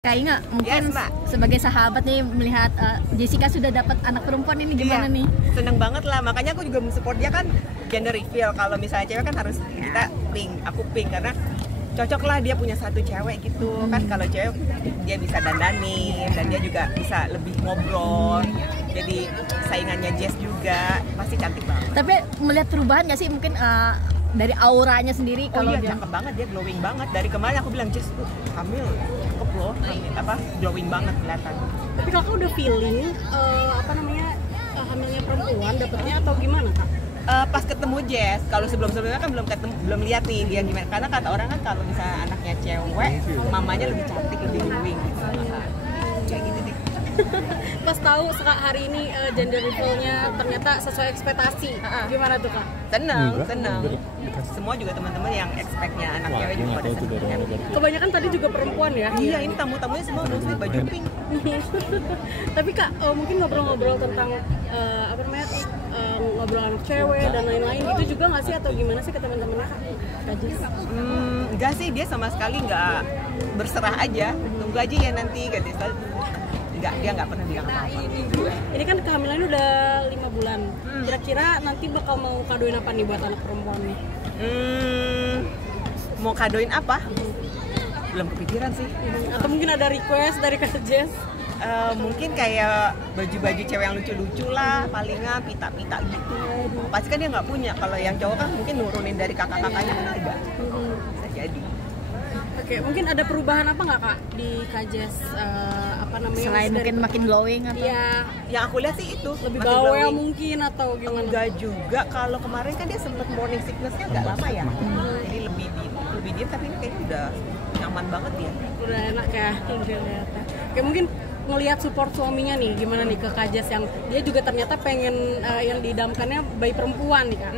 Kak Inga, mungkin Yes, Mbak. sebagai sahabat nih melihat Jessica sudah dapat anak perempuan ini gimana nih? Seneng banget lah, makanya aku juga mensupport dia kan gender reveal. Kalau misalnya cewek kan harus kita pink, aku pink karena cocok lah dia punya satu cewek gitu kan. Kalau cewek dia bisa dandanin dan dia juga bisa lebih ngobrol. Jadi saingannya Jess juga pasti cantik banget. Tapi melihat perubahan nggak sih mungkin dari auranya sendiri Oh kalau iya, dia cakep banget, dia glowing banget. Dari kemarin aku bilang Jess tuh hamil, cakep loh, glowing banget kelihatan. Tapi kakak udah feeling hamilnya perempuan dapetnya atau gimana kak? Pas ketemu Jess, kalau sebelumnya kan belum lihat nih dia gimana. Karena kata orang kan kalau misalnya anaknya cewek, mamanya lebih cantik, lebih glowing gitu. Kayak gitu deh. Pas tahu hari ini gender reveal-nya ternyata sesuai ekspektasi, gimana tuh kak? Seneng. Semua juga teman-teman yang expect-nya anak cewek juga pada seneng. Kebanyakan tadi juga perempuan ya? Iya, ini tamu-tamunya semua mostly baju pink. Tapi kak, mungkin ngobrol-ngobrol tentang ngobrol anak cewek dan lain-lain itu juga nggak sih atau gimana sih ke teman-temannya kak Jess? Enggak sih, dia sama sekali nggak berserah aja. Tunggu aja ya nanti, gadis. Enggak, dia nggak pernah bilang apa-apa. Ini kan kehamilannya udah 5 bulan. Kira-kira nanti bakal mau kadoin apa nih buat anak perempuan nih? Mau kadoin apa? Belum kepikiran sih. Atau mungkin ada request dari kak Jess? Mungkin kayak baju-baju cewek yang lucu-lucu lah, palingan pita-pita gitu. Pasti kan dia nggak punya. Kalau yang cowok kan mungkin nurunin dari kakak-kakaknya kan ada. Bisa jadi. Oke, mungkin ada perubahan apa nggak kak di Kak Jess? selain mungkin makin glowing atau? Iya, Yang aku lihat sih itu lebih makin bawel glowing. mungkin atau gimana? Enggak juga. Kalau kemarin kan dia sempet morning sickness-nya agak lama ya. Jadi lebih diem, tapi ini kayaknya udah nyaman banget ya. Udah enak ya, ternyata. Oke, mungkin ngelihat support suaminya nih, gimana nih ke Kak Jess yang dia juga ternyata pengen yang didamkannya bayi perempuan nih kak?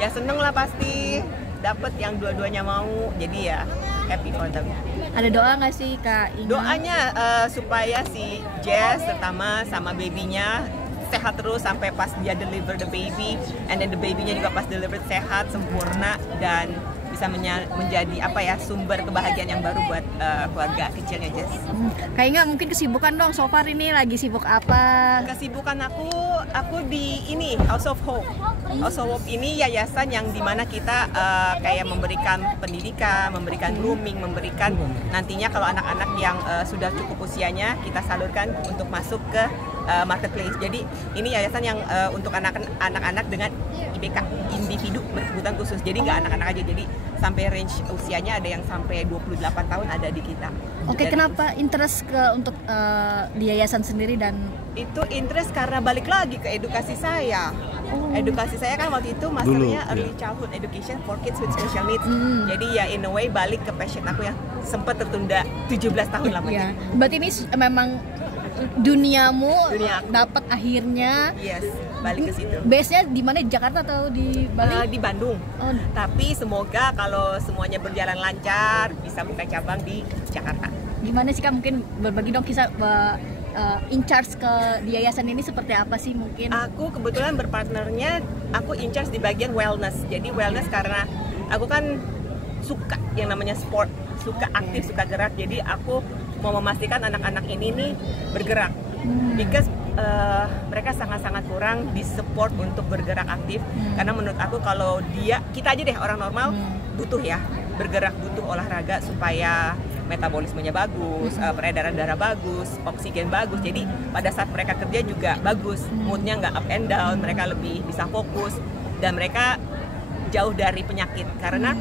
Ya seneng lah pasti. Dapet yang dua-duanya mau. Jadi ya happy for them. Ada doa nggak sih Kak Inga? Doanya supaya si Jess terutama sama babynya sehat terus sampai pas dia deliver the baby, and then the babynya juga pas deliver sehat sempurna dan bisa menjadi sumber kebahagiaan yang baru buat keluarga kecilnya Jess. Kak Inga mungkin kesibukan dong, so far ini lagi sibuk apa? Kesibukan aku di ini House of Hope. House of Hope ini yayasan yang dimana kita kayak memberikan pendidikan, memberikan grooming, memberikan nantinya kalau anak-anak yang sudah cukup usianya kita salurkan untuk masuk ke marketplace. Jadi ini yayasan yang untuk anak-anak dengan IBK, individu berkebutuhan khusus. Jadi nggak anak-anak aja, jadi sampai range usianya ada yang sampai 28 tahun ada di kita. Oke, kenapa interest untuk di yayasan sendiri dan itu interest karena balik lagi ke edukasi saya. Edukasi saya kan waktu itu masternya early childhood education for kids with special needs. Jadi ya in a way balik ke passion aku yang sempat tertunda 17 tahun lamanya. ya. Berarti ini memang duniamu Dunia aku. dapat akhirnya. Yes, balik ke situ. Base-nya di mana? Di Jakarta atau di Bali? Di Bandung. Oh. Tapi semoga kalau semuanya berjalan lancar bisa buka cabang di Jakarta. Gimana sih Kak, mungkin berbagi dong kisah in charge di yayasan ini seperti apa sih mungkin? Aku kebetulan berpartnernya, aku in charge di bagian wellness. Jadi wellness karena aku kan suka yang namanya sport, suka aktif, suka gerak. Jadi aku mau memastikan anak-anak ini nih bergerak. Because mereka sangat-sangat kurang di support untuk bergerak aktif. Karena menurut aku kalau kita aja deh orang normal butuh ya bergerak, butuh olahraga supaya metabolismenya bagus, peredaran darah bagus, oksigen bagus. Jadi pada saat mereka kerja juga bagus, moodnya nggak up and down, mereka lebih bisa fokus dan mereka jauh dari penyakit. Karena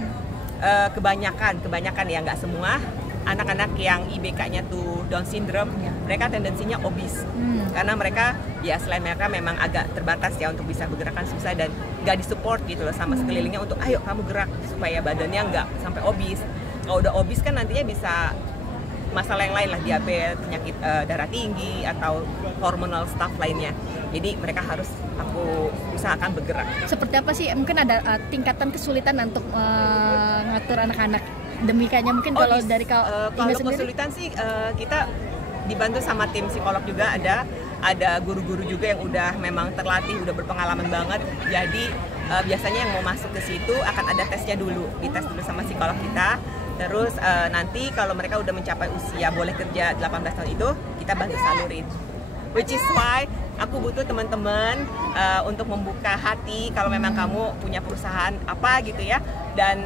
kebanyakan ya, nggak semua anak-anak yang IBK-nya tuh Down syndrome, mereka tendensinya obes. Karena mereka ya selain mereka memang agak terbatas ya untuk bisa bergerakan susah dan nggak disupport gitu loh sama sekelilingnya untuk ayo kamu gerak supaya badannya nggak sampai obes. Kalau udah obes kan nantinya bisa masalah yang lain lah, diabetes, penyakit darah tinggi atau hormonal stuff lainnya. Jadi mereka harus aku usahakan bergerak. Seperti apa sih? Mungkin ada tingkatan kesulitan untuk mengatur anak-anak demikiannya mungkin kalau dari kalau kesulitan sih kita dibantu sama tim psikolog juga, ada guru-guru juga yang udah memang terlatih, udah berpengalaman banget. Jadi biasanya yang mau masuk ke situ akan ada tesnya dulu, dites dulu sama psikolog kita. Terus nanti kalau mereka udah mencapai usia boleh kerja 18 tahun itu, kita bantu salurin. Which is why aku butuh teman-teman untuk membuka hati kalau memang kamu punya perusahaan apa gitu ya, dan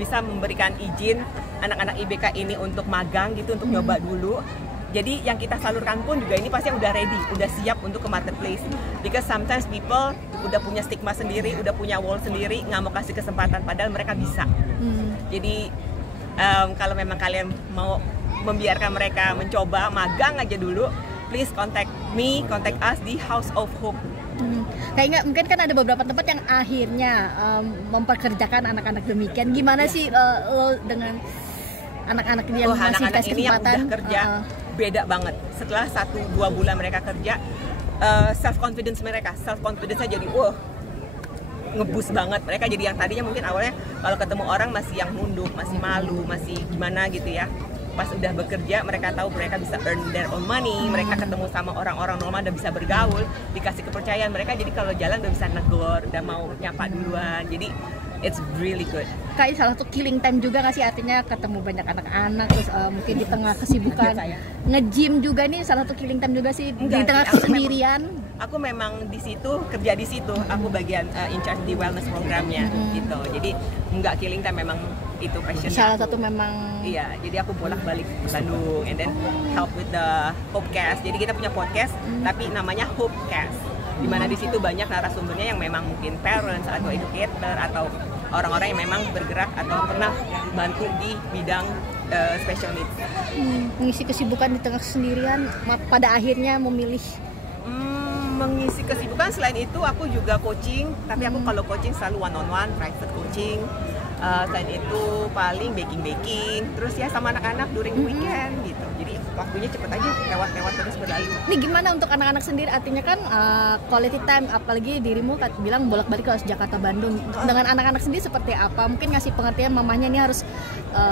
bisa memberikan izin anak-anak IBK ini untuk magang gitu, untuk nyoba dulu. Jadi yang kita salurkan pun juga ini pasti udah ready, udah siap untuk ke marketplace. Because sometimes people udah punya stigma sendiri, udah punya wall sendiri, nggak mau kasih kesempatan, padahal mereka bisa. Jadi kalau memang kalian mau membiarkan mereka mencoba magang aja dulu, please contact me, contact us di House of Hope. Kayaknya mungkin kan ada beberapa tempat yang akhirnya memperkerjakan anak-anak demikian. Gimana sih lo dengan anak-anak yang masih anak-anak kasih ini yang kesempatan? udah kerja beda banget. Setelah 1-2 bulan mereka kerja, self confidence nya jadi ngeboost banget. Mereka jadi yang tadinya mungkin awalnya kalau ketemu orang masih yang nunduk, masih malu, masih gimana gitu ya. Pas udah bekerja, mereka tahu mereka bisa earn their own money, mereka ketemu sama orang-orang normal, udah bisa bergaul, dikasih kepercayaan mereka, jadi kalau jalan udah bisa negor, udah mau nyapa duluan, jadi it's really good. Kayak salah satu killing time juga nggak sih, artinya ketemu banyak anak-anak, terus mungkin di tengah kesibukan nge-gym juga nih salah satu killing time juga sih. Di tengah kesendirian. Aku memang di situ, kerja di situ, aku bagian in charge di wellness programnya gitu, jadi nggak killing time, memang itu passion. Salah satu memang. Iya, jadi aku bolak-balik ke Bandung and then help with the Hopecast. Jadi kita punya podcast tapi namanya Hopecast. Di mana di situ banyak narasumbernya yang memang mungkin parents atau educator atau orang-orang yang memang bergerak atau pernah bantu di bidang special needs. Mengisi kesibukan di tengah kesendirian, pada akhirnya memilih mengisi kesibukan. Selain itu aku juga coaching, tapi aku kalau coaching selalu one on one, private coaching. Selain itu paling baking, terus ya sama anak-anak during weekend gitu. Jadi waktunya cepet aja lewat terus berlalu. Ini gimana untuk anak-anak sendiri? Artinya kan quality time, apalagi dirimu bilang bolak-balik ke Jakarta Bandung. Dengan anak-anak sendiri seperti apa? Mungkin ngasih pengertian mamanya ini harus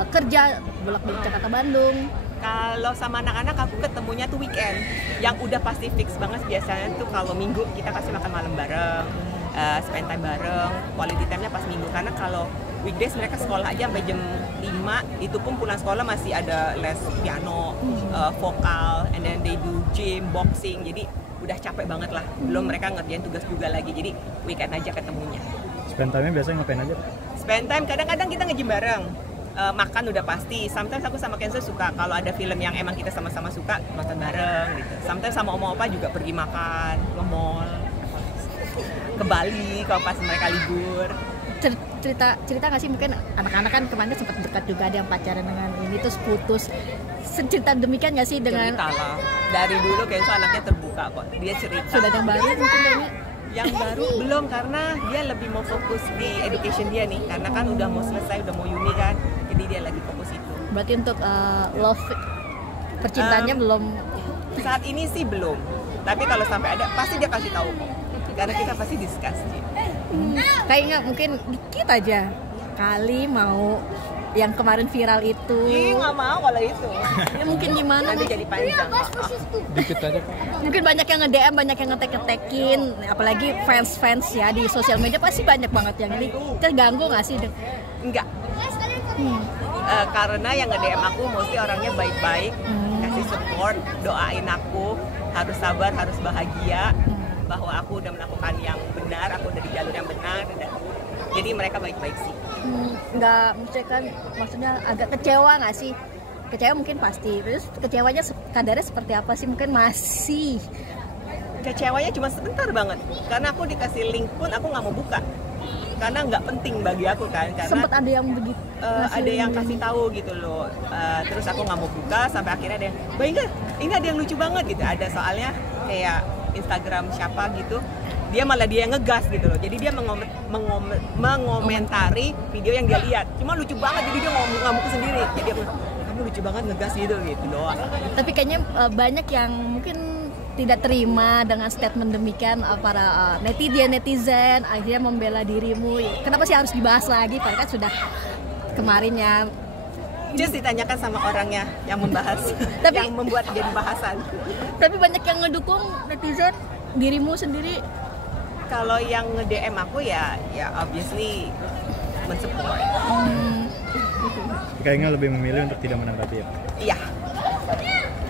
kerja bolak-balik Jakarta Bandung. Kalau sama anak-anak aku ketemunya tuh weekend, yang udah pasti fix banget. Biasanya tuh kalau minggu kita kasih makan malam bareng, spend time bareng, quality time-nya pas minggu. Karena kalau weekdays mereka sekolah aja sampai jam 5, itu pun pulang sekolah masih ada les piano, vokal, and then they do gym, boxing, jadi udah capek banget lah. Belum mereka ngerjain tugas juga lagi, jadi weekend aja ketemunya. Spend time-nya biasanya ngapain aja? Spend time, kadang-kadang kita nge-gym bareng. Makan udah pasti. Sometimes aku sama Kenzo suka kalau ada film yang emang kita sama-sama suka nonton bareng gitu. Sometimes sama oma opa juga pergi makan ke mall, ke Bali kalau pas mereka libur. Cerita nggak sih, mungkin anak-anak kan kemarin sempat dekat juga, ada yang pacaran dengan ini terus putus. Cerita demikian nggak sih dengan? Cerita lah. Dari dulu Kenzo anaknya terbuka kok. Dia cerita. Sudah ada yang baru mungkin kayaknya? Yang baru belum, karena dia lebih mau fokus di education dia nih, karena kan udah mau selesai, udah mau uni kan, jadi dia lagi fokus itu. Berarti untuk love percintaannya belum? Saat ini sih belum, tapi kalau sampai ada pasti dia kasih tahu kok, karena kita pasti discuss. Kayaknya mungkin dikit aja kali mau yang kemarin viral itu. Ih, nggak mau kalau itu. Ya mungkin gimana Nanti nih? jadi panjang. Dikit aja Kak. Mungkin banyak yang nge-DM, banyak yang ngetek-ngetekin, apalagi fans-fans ya di sosial media pasti banyak banget yang ini. Terganggu nggak sih? Enggak. Karena yang nge-DM aku mostly orangnya baik-baik, kasih support, doain aku, harus sabar, harus bahagia, bahwa aku udah melakukan yang benar, aku udah di jalur yang benar. Jadi mereka baik-baik sih. Nggak, maksudnya agak kecewa nggak sih? Kecewa mungkin pasti, terus kecewanya kadarnya seperti apa sih? Mungkin masih Kecewanya cuma sebentar banget, karena aku dikasih link pun aku nggak mau buka, karena nggak penting bagi aku kan. Karena sempat ada yang begitu, ada yang kasih tahu gitu loh, terus aku nggak mau buka, sampai akhirnya ada yang, Mbak ini ada yang lucu banget gitu. Ada soalnya kayak Instagram siapa gitu, dia malah dia yang ngegas gitu loh, jadi dia mengomentari video yang dia lihat, cuma lucu banget, jadi dia ngamuk sendiri, jadi aku, kamu lucu banget ngegas gitu doang. Tapi kayaknya banyak yang mungkin tidak terima dengan statement demikian, para netizen akhirnya membela dirimu. Kenapa sih harus dibahas lagi? Padahal kan sudah kemarin ya. Just ditanyakan sama orangnya yang membahas, yang membuat jadi bahasan. Tapi banyak yang ngedukung netizen, dirimu sendiri. Kalau yang nge-DM aku ya obviously mensupport. Kayaknya lebih memilih untuk tidak menanggapi ya. Iya.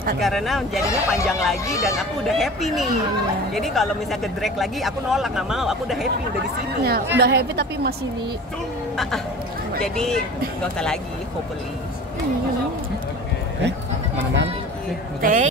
Karena jadinya panjang lagi dan aku udah happy nih. Jadi kalau misalnya ke drag lagi, aku nolak, nggak mau. Aku udah happy, udah di sini. Ya, udah happy tapi masih di Jadi nggak usah lagi, hopefully. Mana-mana. Thank